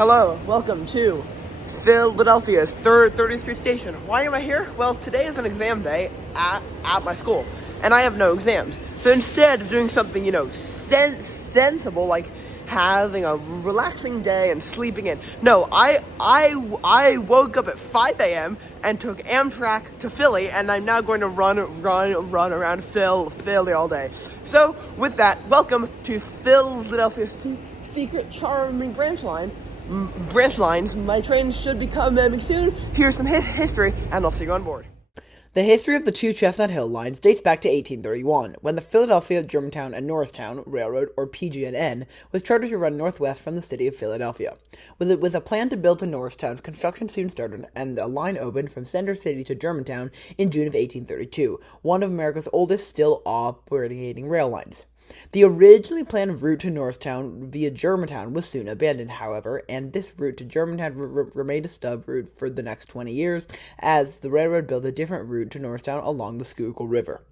Hello, welcome to Philadelphia's 30th Street Station. Why am I here? Well, today is an exam day at my school, and I have no exams. So instead of doing something, sensible, like having a relaxing day and sleeping in, no, I woke up at 5 a.m. and took Amtrak to Philly, and I'm now going to run around Philly all day. So with that, welcome to Philadelphia's secret charming Branchlines. My train should be coming soon. Here's some history, and I'll see you on board. The history of the two Chestnut Hill lines dates back to 1831, when the Philadelphia, Germantown, and Norristown Railroad, or PG&N, was chartered to run northwest from the city of Philadelphia. With a plan to build to Norristown, construction soon started, and the line opened from Center City to Germantown in June of 1832, one of America's oldest still operating rail lines. The originally planned route to Norristown via Germantown was soon abandoned, however, and this route to Germantown remained a stub route for the next 20 years, as the railroad built a different route to Norristown along the Schuylkill River.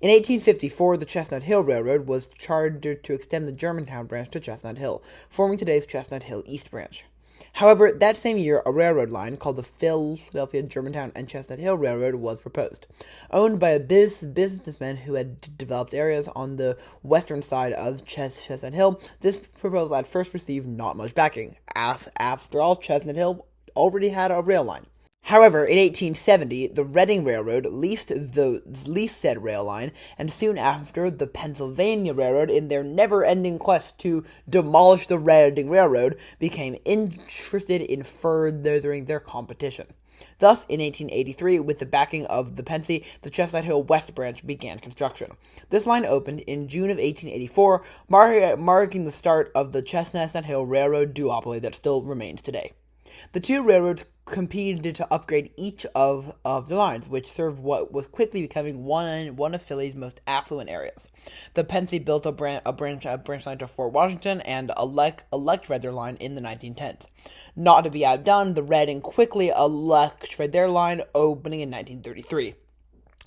In 1854, the Chestnut Hill Railroad was chartered to extend the Germantown branch to Chestnut Hill, forming today's Chestnut Hill East Branch. However, that same year, a railroad line called the Philadelphia, Germantown, and Chestnut Hill Railroad was proposed. Owned by a businessman who had developed areas on the western side of Chestnut Hill, this proposal at first received not much backing. After all, Chestnut Hill already had a rail line. However, in 1870, the Reading Railroad leased said rail line, and soon after, the Pennsylvania Railroad, in their never-ending quest to demolish the Reading Railroad, became interested in furthering their competition. Thus, in 1883, with the backing of the Pennsy, the Chestnut Hill West Branch began construction. This line opened in June of 1884, marking the start of the Chestnut Hill Railroad duopoly that still remains today. The two railroads competed to upgrade each of the lines, which served what was quickly becoming one of Philly's most affluent areas. The Pennsy built a branch line to Fort Washington and electrified their line in the 1910s. Not to be outdone, the Reading quickly electrified their line, opening in 1933.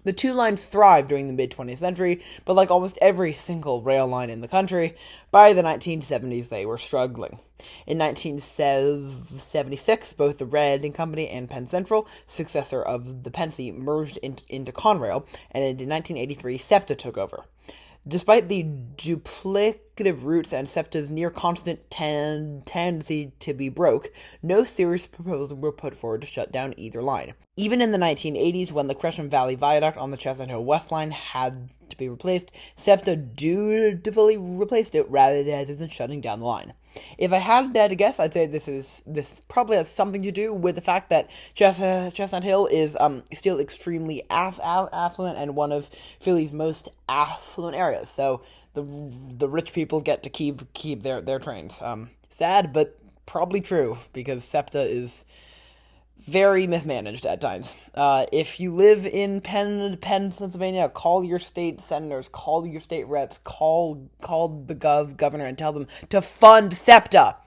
The two lines thrived during the mid-20th century, but like almost every single rail line in the country, by the 1970s they were struggling. In 1976, both the Reading Company and Penn Central, successor of the Pennsy, merged into Conrail, and in 1983, SEPTA took over. Despite the duplicative routes and SEPTA's near-constant tendency to be broke, no serious proposals were put forward to shut down either line. Even in the 1980s, when the Gresham Valley Viaduct on the Chestnut Hill West Line had to be replaced, SEPTA dutifully replaced it rather than shutting down the line. If I had to guess, I'd say this probably has something to do with the fact that Chestnut Hill is still extremely affluent and one of Philly's most affluent areas. So the rich people get to keep their trains. Sad, but probably true, because SEPTA is very mismanaged at times. If you live in Pennsylvania, call your state senators, call your state reps, call the governor and tell them to fund SEPTA.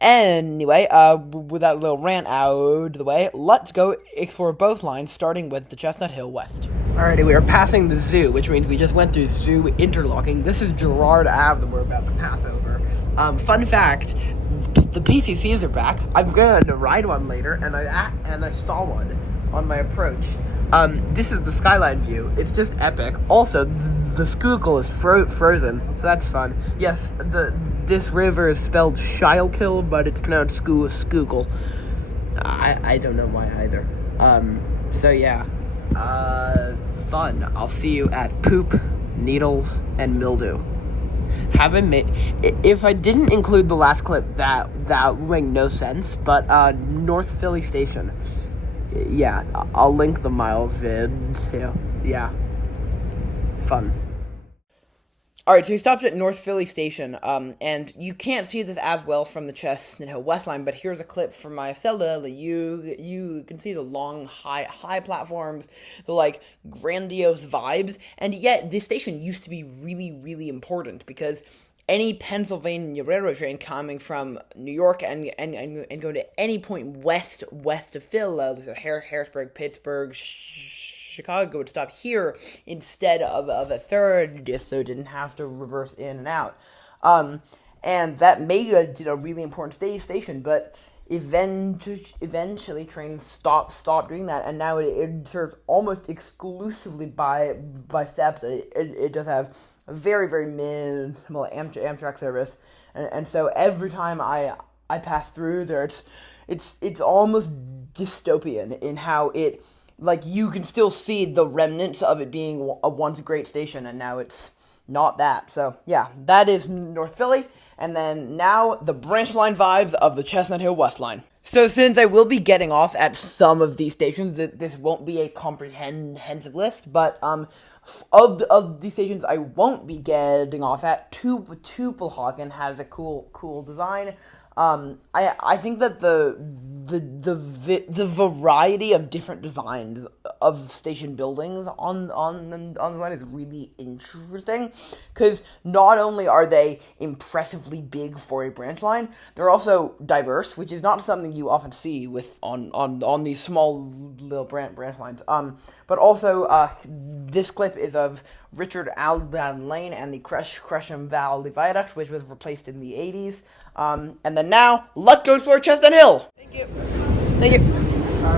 Anyway, with that little rant out of the way, let's go explore both lines, starting with the Chestnut Hill West. Alrighty, we are passing the zoo, which means we just went through zoo interlocking. This is Girard Ave that we're about to pass over. Fun fact, the PCCs are back. I'm going to ride one later, and I saw one on my approach. This is the skyline view. It's just epic. Also, the Schuylkill is frozen, so that's fun. Yes, this river is spelled Schuylkill, but it's pronounced Schuylkill. I don't know why either. So yeah. Fun. I'll see you at Poop, Needles, and Mildew. If I didn't include the last clip, that would make no sense, but North Philly Station, yeah, I'll link the miles vid, yeah, fun. Alright, so we stopped at North Philly Station, and you can't see this as well from the Chestnut Hill West Line, but here's a clip from my Zelda. You can see the long, high platforms, the, grandiose vibes, and yet this station used to be really, really important, because any Pennsylvania Railroad train coming from New York and going to any point west of Philly, so Harrisburg, Pittsburgh, Chicago, would stop here instead of a third, just so it didn't have to reverse in and out. and that made it a really important station, but eventually trains stopped doing that, and now it serves almost exclusively by SEPTA. It does have a very, very minimal Amtrak service, and so every time I pass through there, it's almost dystopian in how it, like, you can still see the remnants of it being a once great station, and now it's not that. So yeah, that is North Philly. And then now the branch line vibes of the Chestnut Hill West line. So since I will be getting off at some of these stations, this won't be a comprehensive list, but of these stations I won't be getting off at, Tupelhagen has a cool design. I think that the variety of different designs of station buildings on the line is really interesting, because not only are they impressively big for a branch line, they're also diverse, which is not something you often see with on these small little branch lines. But also this clip is of Richard Alden Lane and the Gresham Valley Viaduct, which was replaced in the 80s. And then now, let's go for Chestnut Hill! Thank you. Thank you.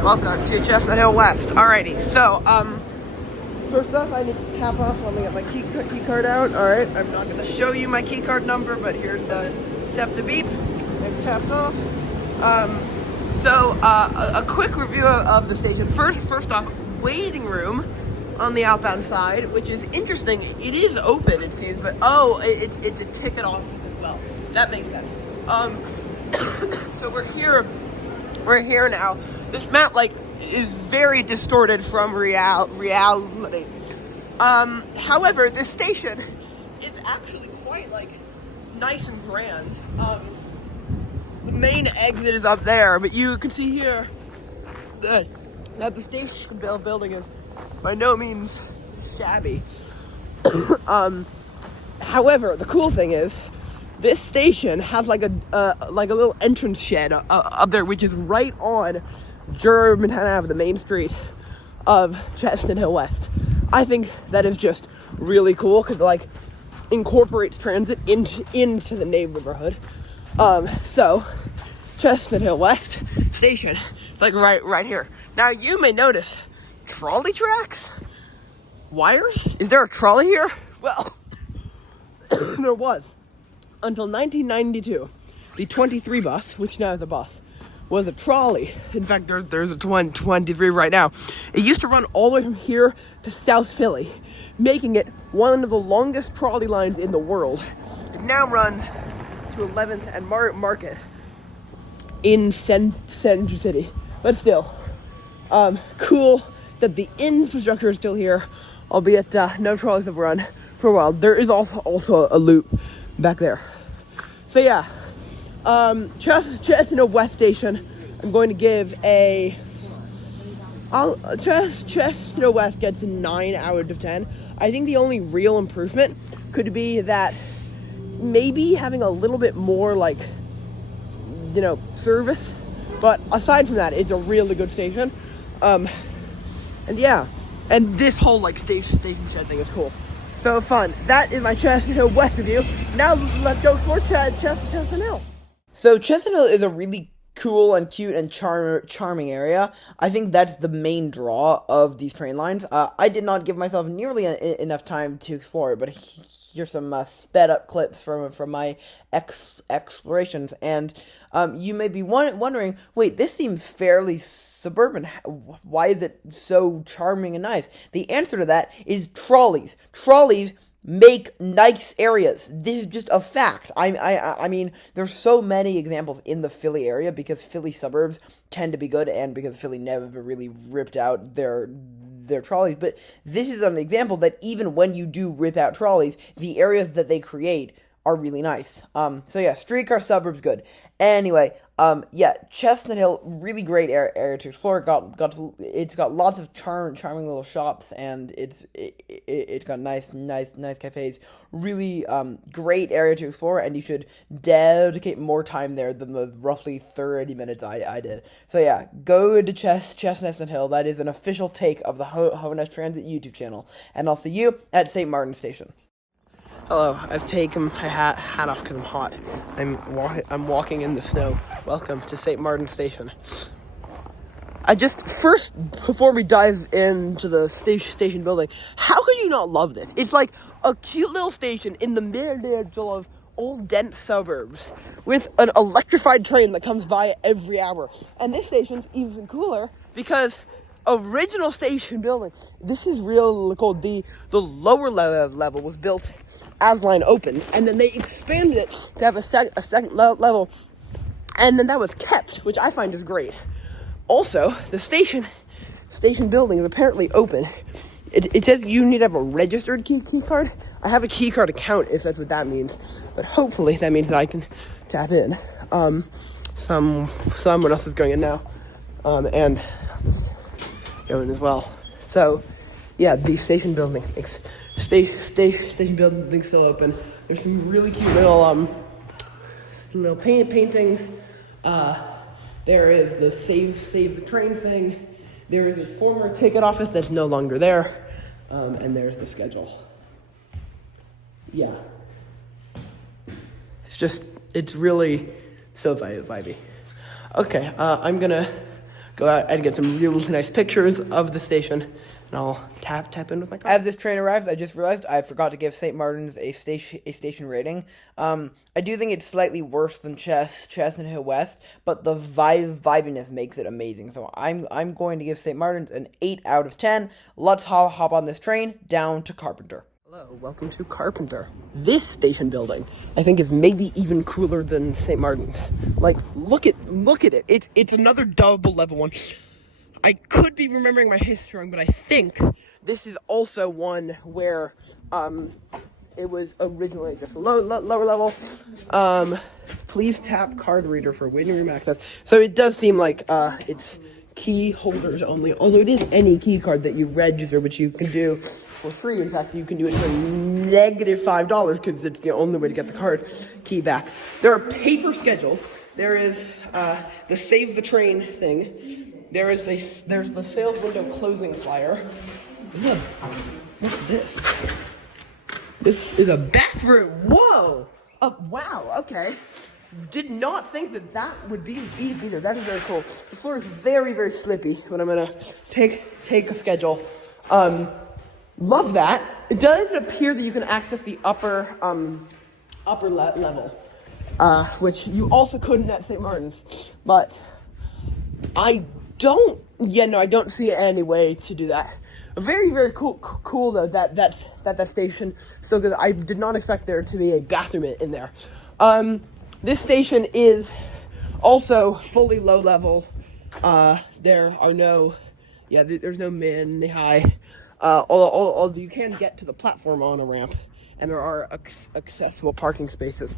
Welcome to Chestnut Hill West. Alrighty, so, first off, I need to tap off. Let me get my key card out. Alright, I'm not going to show you my key card number, but here's the SEPTA beep. I've tapped off. A quick review of the station. First off, waiting room on the outbound side, which is interesting. It is open, it seems, but it's a ticket office as well. That makes sense. So we're here now. This map, like, is very distorted from reality. However, this station is actually quite, like, nice and grand. The main exit is up there, but you can see here that the station building is by no means shabby. However, the cool thing is, this station has like a little entrance shed up there, which is right on Germantown Ave, the main street of Chestnut Hill West. I think that is just really cool because it, like, incorporates transit into the neighborhood. So Chestnut Hill West station, like right here. Now you may notice trolley tracks, wires. Is there a trolley here? Well, there was. Until 1992, the 23 bus, which now is a bus, was a trolley. In fact, there's a 23 right now. It used to run all the way from here to South Philly, making it one of the longest trolley lines in the world. It now runs to 11th and Market in Central City. But still, cool that the infrastructure is still here, albeit no trolleys have run for a while. There is also a loop back there. So yeah, Chestnut West Station, I'm going to give Chestnut West gets a 9 out of 10. I think the only real improvement could be that maybe having a little bit more, like, service. But aside from that, it's a really good station. And yeah, and this whole, like, station shed thing is cool. So fun. That is my Chestnut Hill West review. Now let's go for Chestnut Hill. So Chestnut Hill is a really cool and cute and charming area. I think that's the main draw of these train lines. I did not give myself nearly enough time to explore it, but here's some sped up clips from my explorations. And you may be wondering, wait, this seems fairly suburban. Why is it so charming and nice? The answer to that is trolleys. Trolleys make nice areas. This is just a fact. I mean, there's so many examples in the Philly area because Philly suburbs tend to be good, and because Philly never really ripped out their trolleys. But this is an example that even when you do rip out trolleys, the areas that they create are really nice. So yeah, streetcar suburbs, good. Anyway, yeah, Chestnut Hill, really great area to explore. It's got lots of charming little shops, and it's got nice cafes. Really great area to explore, and you should dedicate more time there than the roughly 30 minutes I did. So yeah, go to Chestnut Hill. That is an official take of the Honest Transit YouTube channel, and I'll see you at St. Martin Station. Hello, I've taken my hat off because I'm hot. I'm walking in the snow. Welcome to St. Martin's Station. First, before we dive into the station building, how could you not love this? It's like a cute little station in the middle of old dense suburbs with an electrified train that comes by every hour. And this station's even cooler because original station building, this is real cool. The lower level was built as line opened, and then they expanded it to have a second level, and then that was kept, which I find is great. Also, the station building is apparently open. It says you need to have a registered key card. I have a key card account, if that's what that means, but hopefully that means that I can tap in. Someone else is going in now, and going as well. So, yeah, the station building, station building still open. There's some really cute little paintings. There is the save the train thing. There is a former ticket office that's no longer there, and there's the schedule. Yeah, it's really so vibey. Okay, I'm gonna go out and get some really nice pictures of the station, and I'll tap in with my car. As this train arrives, I just realized I forgot to give St. Martin's a station rating. I do think it's slightly worse than Chestnut Hill West, but the vibiness makes it amazing. So I'm going to give St. Martin's an 8 out of 10. Let's hop on this train down to Carpenter. Hello, welcome to Carpenter. This station building, I think, is maybe even cooler than St. Martin's. Like, look at it. It's another double level one. I could be remembering my history wrong, but I think this is also one where it was originally just lower level. Please tap card reader for waiting room access. So it does seem like it's key holders only, although it is any key card that you register, which you can do for free. In fact, you can do it for -$5 because it's the only way to get the card key back. There are paper schedules. There is the save the train thing. There's the sales window closing flyer. What's this? This is a bathroom. Whoa! Wow. Okay. Did not think that would be either. That is very cool. The floor is very, very slippy, but I'm gonna take a schedule. Love that. It does appear that you can access the upper level, which you also couldn't at St. Martin's, but I don't see any way to do that. Very, very cool though that station still good. I did not expect there to be a bathroom in there. This station is also fully low level. There's no mid, high. Although you can get to the platform on a ramp, and there are accessible parking spaces.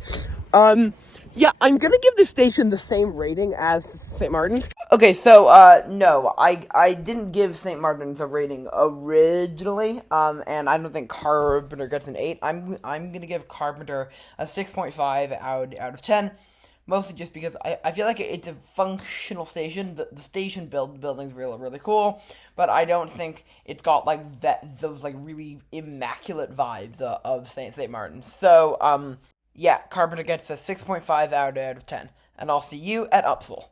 Yeah, I'm gonna give this station the same rating as St. Martin's. Okay, so, no, I didn't give St. Martin's a rating originally, and I don't think Carpenter gets an 8. I'm gonna give Carpenter a 6.5 out of 10, mostly just because I feel like it's a functional station. The station building's really cool, but I don't think it's got, like, those, like, really immaculate vibes of St. Martin's. So, yeah, Carpenter gets a 6.5 out of 10. And I'll see you at Upsal.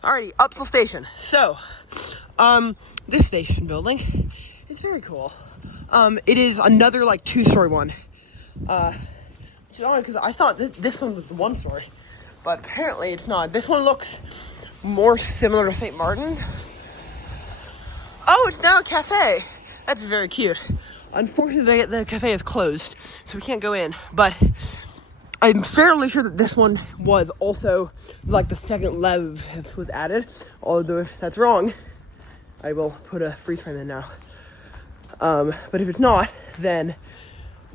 Alrighty, Upsal Station. So, this station building is very cool. It is another, like, 2-story one. Which is odd, because I thought this one was the 1-story. But apparently it's not. This one looks more similar to St. Martin. Oh, it's now a cafe. That's very cute. Unfortunately, the cafe is closed, so we can't go in. But I'm fairly sure that this one was also, like, the second lev was added. Although if that's wrong, I will put a freeze frame in now. But if it's not, then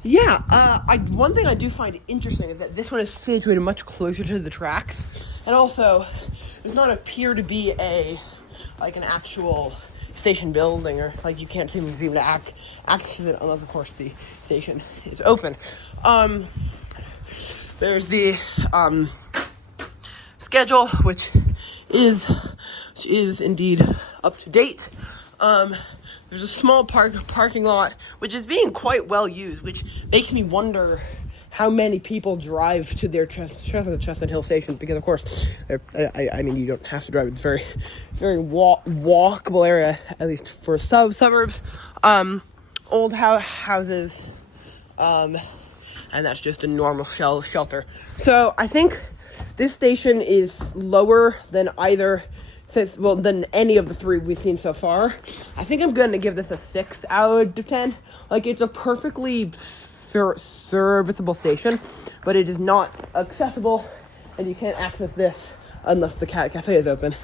One thing I do find interesting is that this one is situated much closer to the tracks, and also does not appear to be an actual station building, or like you can't seem to access it unless, of course, the station is open. There's the schedule, which is indeed up to date. There's a small parking lot, which is being quite well used, which makes me wonder how many people drive to their Chestnut Hill station, because, of course, I mean, you don't have to drive. It's very, very walkable area, at least for suburbs. Old houses, and that's just a normal shelter. So I think this station is lower than than any of the three we've seen so far. I think I'm going to give this a 6 out of 10. Like, it's a perfectly serviceable station, but it is not accessible, and you can't access this unless the cafe is open.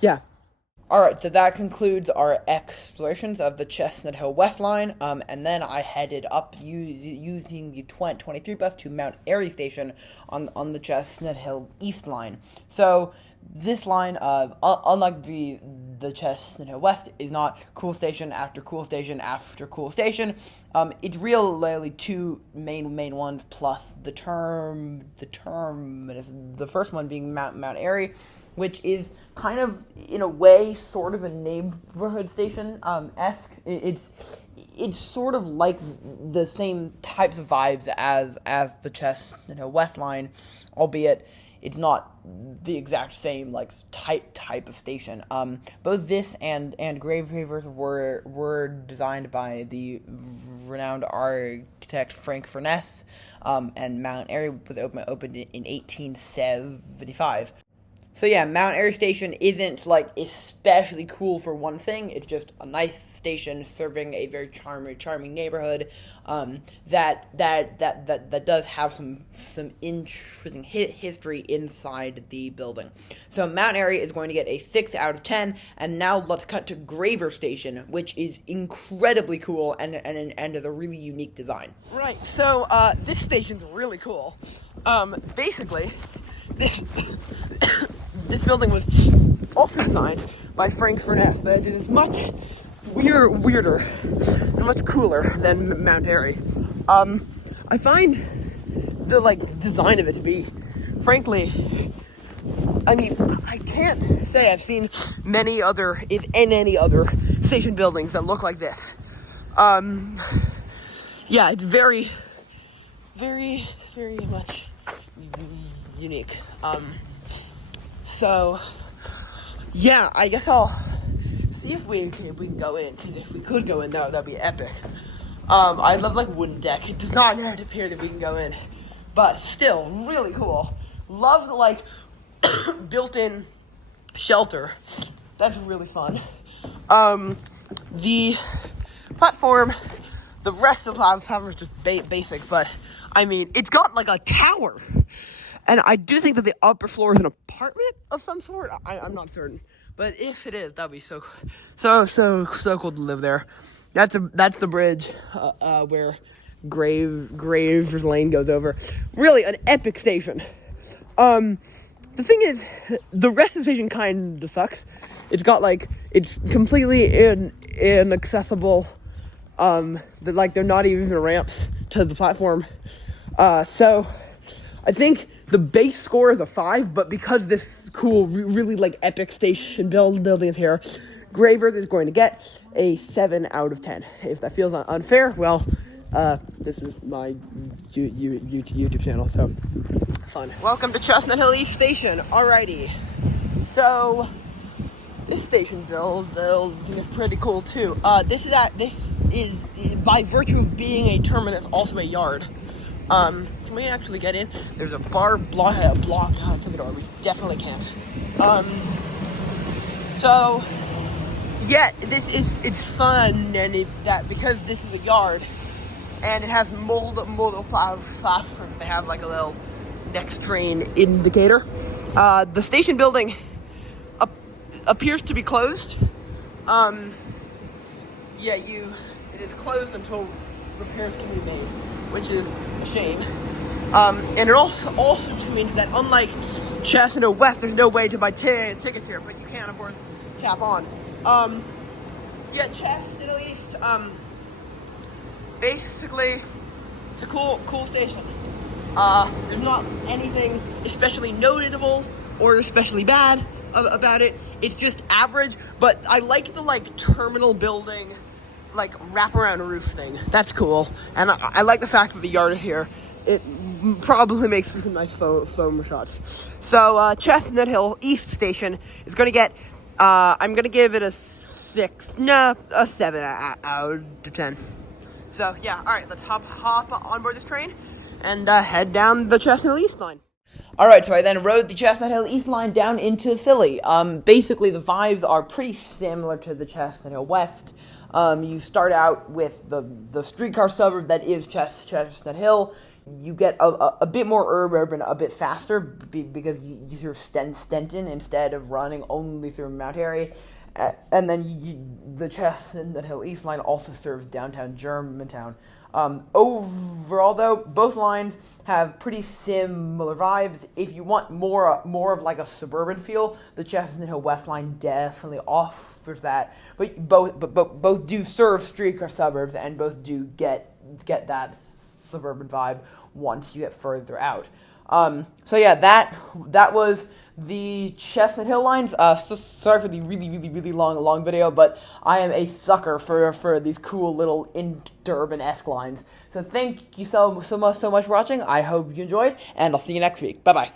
Yeah. Alright, so that concludes our explorations of the Chestnut Hill West Line, and then I headed up using the 23 bus to Mount Airy Station on the Chestnut Hill East Line. So, this line, unlike the Chestnut Hill West, is not cool station after cool station after cool station. It's really two main ones plus the terminus. The first one being Mount Airy, which is kind of, in a way, sort of a neighborhood station esque. It's sort of like the same types of vibes as the Chestnut Hill West Line, albeit it's not the exact same type of station. Both this and Gravers were designed by the renowned architect Frank Furness, and Mount Airy was opened in 1875. So yeah, Mount Airy Station isn't especially cool for one thing. It's just a nice station serving a very charming neighborhood that does have some interesting history inside the building. So Mount Airy is going to get a 6 out of 10, and now let's cut to Graver Station, which is incredibly cool and is a really unique design. Right. So this station's really cool. Basically, this building was also designed by Frank Furness, but it is much weirder and much cooler than Mount Airy. I find the design of it to be, frankly, I mean, I can't say I've seen any other station buildings that look like this. Yeah, it's very, very, very much unique. So, yeah, I guess I'll see if we can go in, because if we could go in, that'd be epic. I love, wooden deck. It does not appear that we can go in, but still, really cool. Love the, built-in shelter. That's really fun. The platform, the rest of the platform is just basic, but, I mean, it's got, a tower. And I do think that the upper floor is an apartment of some sort. I'm not certain, but if it is, that'd be so cool to live there. That's the bridge where Graves Lane goes over. Really, an epic station. The thing is, the rest of the station kind of sucks. It's got it's completely inaccessible. They're not even ramps to the platform. So I think the base score is a 5, but because this cool, really epic station building is here, Gravers is going to get a 7 out of 10. If that feels unfair, well, this is my YouTube channel, so fun. Welcome to Chestnut Hill East Station. Alrighty, so this station building is pretty cool too. This is by virtue of being a terminus, also a yard. Can we actually get in? There's a bar block to the door. We definitely can't. So yeah, it's fun, and because this is a yard and it has multiple platforms. They have a little next train indicator. The station building appears to be closed. It is closed until repairs can be made, which is a shame. And it also just means that unlike Chestnut West, there's no way to buy tickets here, but you can, of course, tap on. Yeah, Chestnut East, basically, it's a cool station. There's not anything especially notable or especially bad about it. It's just average, but I like the, like, terminal building, like, wraparound roof thing. That's cool. And I like the fact that the yard is here. It probably makes for some nice foam shots. So, Chestnut Hill East Station is going to get, I'm going to give it a 7 out of 10. So, yeah, alright, let's hop on board this train and head down the Chestnut Hill East line. Alright, so I then rode the Chestnut Hill East line down into Philly. Basically, the vibes are pretty similar to the Chestnut Hill West. You start out with the streetcar suburb that is Chestnut Hill. You get a bit more urban, a bit faster, because you through Stenton instead of running only through Mount Airy. And then the Chestnut Hill East line also serves downtown Germantown. Overall, though, both lines have pretty similar vibes. If you want more of like a suburban feel, the Chestnut Hill West line definitely offers that. But both do serve streetcar suburbs, and both do get that suburban vibe once you get further out. So yeah, that was the Chestnut Hill lines. So sorry for the really long video, but I am a sucker for these cool little interurban-esque lines. So thank you so much for watching. I hope you enjoyed, and I'll see you next week. Bye bye.